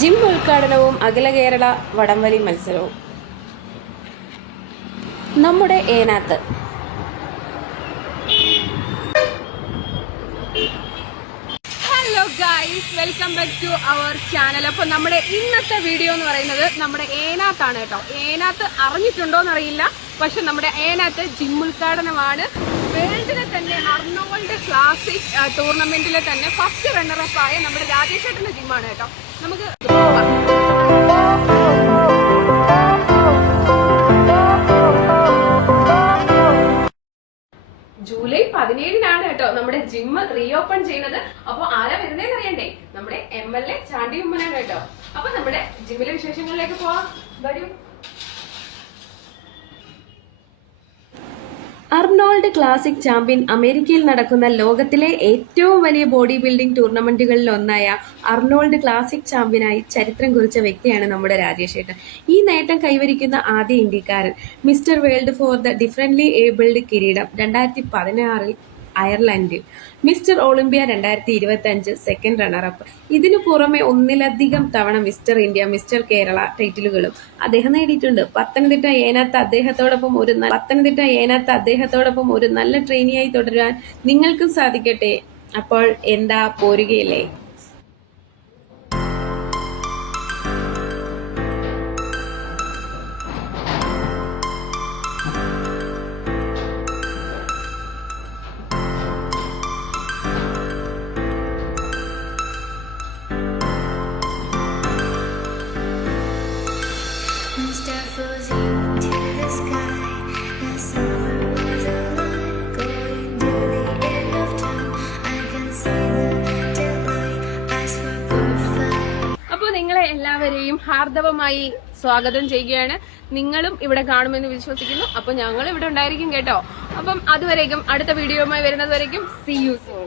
Gym ഉദ്ഘാടനവും അഖില കേരള വടംവലി മത്സരവും. നമ്മുടെ Enath hello guys, welcome back to our channel. അപ്പോൾ നമ്മുടെ ഇന്നത്തെ വീഡിയോ എന്ന് പറയുന്നത് നമ്മുടെ ഏനാത്താണ് കേട്ടോ. ഏനാത്ത് അറിഞ്ഞിട്ടുണ്ടോന്ന് അറിയില്ല, പക്ഷെ നമ്മുടെ ഏനാത്ത് ജിം ഉദ്ഘാടനമാണ്. വേൾഡിലെ തന്നെ അർണോൾഡ് ക്ലാസിക് ടൂർണമെന്റിലെ തന്നെ ഫസ്റ്റ് റണ്ണറപ്പ് ആയ നമ്മുടെ രാജേഷ് ചേട്ടന്റെ ജിമ്മാണ് കേട്ടോ. നമുക്ക് ജൂലൈ 17-നാണ് കേട്ടോ നമ്മുടെ ജിം റീഓപ്പൺ ചെയ്യുന്നത്. അപ്പൊ ആരാ വരുന്നതെന്ന് അറിയണ്ടേ? നമ്മുടെ MLA ചാണ്ടി ഉമ്മനാണ് കേട്ടോ. അപ്പൊ നമ്മുടെ ജിമ്മിലെ വിശേഷങ്ങളിലേക്ക് പോവാം, വരൂ. അർണോൾഡ് ക്ലാസിക് ചാമ്പ്യൻ അമേരിക്കയിൽ നടക്കുന്ന ലോകത്തിലെ ഏറ്റവും വലിയ ബോഡി ബിൽഡിംഗ് ടൂർണമെന്റുകളിൽ ഒന്നായ അർണോൾഡ് ക്ലാസിക് ചാമ്പ്യനായി ചരിത്രം കുറിച്ച വ്യക്തിയാണ് നമ്മുടെ രാജേഷ് ചേട്ടൻ. ഈ നേട്ടം കൈവരിക്കുന്ന ആദ്യ ഇന്ത്യക്കാരൻ. Mister world for the differently abled കിരീടം 2016 അയർലൻഡിൽ, മിസ്റ്റർ ഒളിമ്പ്യ 2025 സെക്കൻഡ് റണ്ണറപ്പ്. ഇതിനു പുറമെ ഒന്നിലധികം തവണ മിസ്റ്റർ ഇന്ത്യ, മിസ്റ്റർ കേരള ടൈറ്റിലുകളും അദ്ദേഹം നേടിയിട്ടുണ്ട്. പത്തനംതിട്ട ഏനാത്ത് അദ്ദേഹത്തോടൊപ്പം ഒരു നല്ല ട്രെയിനിയായി തുടരാൻ നിങ്ങൾക്കും സാധിക്കട്ടെ. അപ്പോൾ എന്താ, പോരുകയില്ലേ? നിങ്ങളെ എല്ലാവരെയും ഹാർദവമായി സ്വാഗതം ചെയ്യുകയാണ്. നിങ്ങളും ഇവിടെ കാണുമെന്ന് വിശ്വസിക്കുന്നു. അപ്പൊ ഞങ്ങൾ ഇവിടെ ഉണ്ടായിരിക്കും കേട്ടോ. അപ്പം അതുവരേക്കും, അടുത്ത വീഡിയോയുമായി വരുന്നത് വരേക്കും, സീ യു സൂൺ.